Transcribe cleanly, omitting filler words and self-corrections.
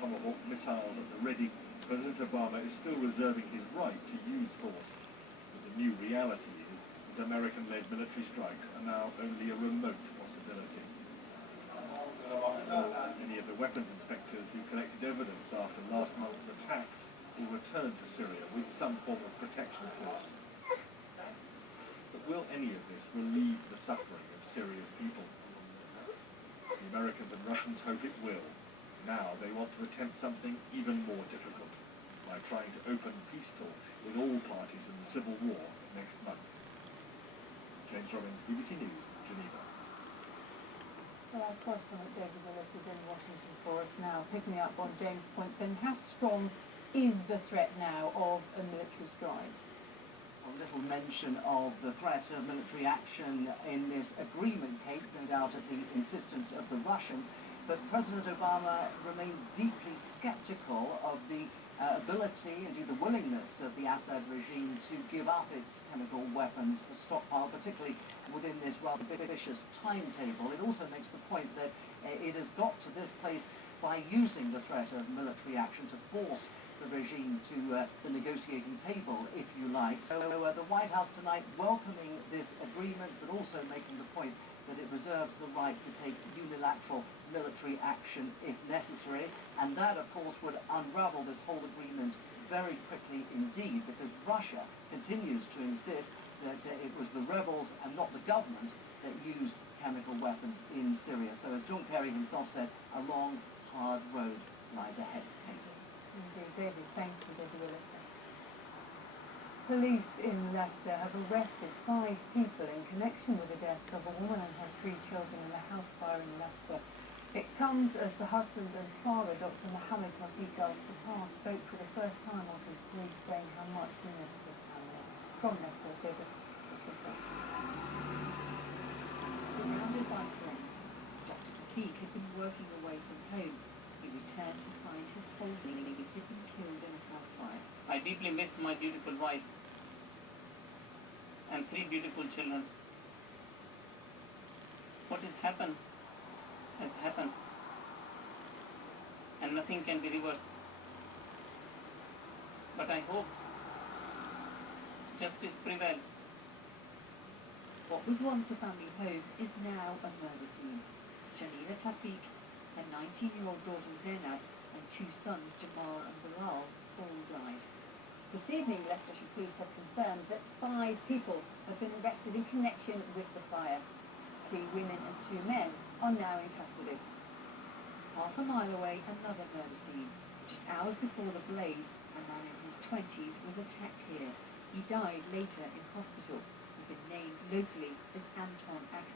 Tomahawk missiles at the ready, President Obama is still reserving his right to use force. But the new reality is that American-led military strikes are now only a remote possibility. Many of the weapons inspectors who collected evidence after last month's attacks will return to Syria with some form of protection force. But will any of this relieve the suffering of Syria's people? The Americans and Russians hope it will. Now they want to attempt something even more difficult by trying to open peace talks with all parties in the civil war next month. James Robbins, BBC News, Geneva. Well, our correspondent David Willis is in Washington for us now, picking up on James' point. Then how strong is the threat now of a military strike? A little mention of the threat of military action in this agreement, Kate, no doubt at the insistence of the Russians. But President Obama remains deeply sceptical of the ability, indeed the willingness of the Assad regime to give up its chemical weapons stockpile, particularly within this rather vicious timetable. It also makes the point that it has got to this place by using the threat of military action to force the regime to the negotiating table, if you like. So the White House tonight welcoming this agreement, but also making the point that it reserves the right to take unilateral military action if necessary. And that, of course, would unravel this whole agreement very quickly indeed, because Russia continues to insist that it was the rebels and not the government that used chemical weapons in Syria. So as John Kerry himself said, a long, hard road lies ahead. Kate. Indeed, David. Thank you, David Willis. Police in Leicester have arrested 5 people in connection with the deaths of a woman and her 3 children in a house fire in Leicester. It comes as the husband and father, Dr. Mohammed Rafiq al-Sattar, spoke for the first time of his grief, saying how much he missed his family. From Leicester, David, this report. Surrounded by friends, Dr. Rafiq had been working away from home. He returned to find his whole family had been killed in a house fire. I deeply miss my beautiful wife and 3 beautiful children. What has happened, and nothing can be reversed. But I hope justice prevails. What was once a family home is now a murder scene. Jamila Tafiq, her 19-year-old daughter Zainab, and 2 sons, Jamal and Bilal, all died. This evening, Leicestershire police have confirmed that 5 people have been arrested in connection with the fire. 3 women and 2 men are now in custody. Half a mile away, another murder scene. Just hours before the blaze, a man in his 20s was attacked here. He died later in hospital. He's been named locally as Anton Ak.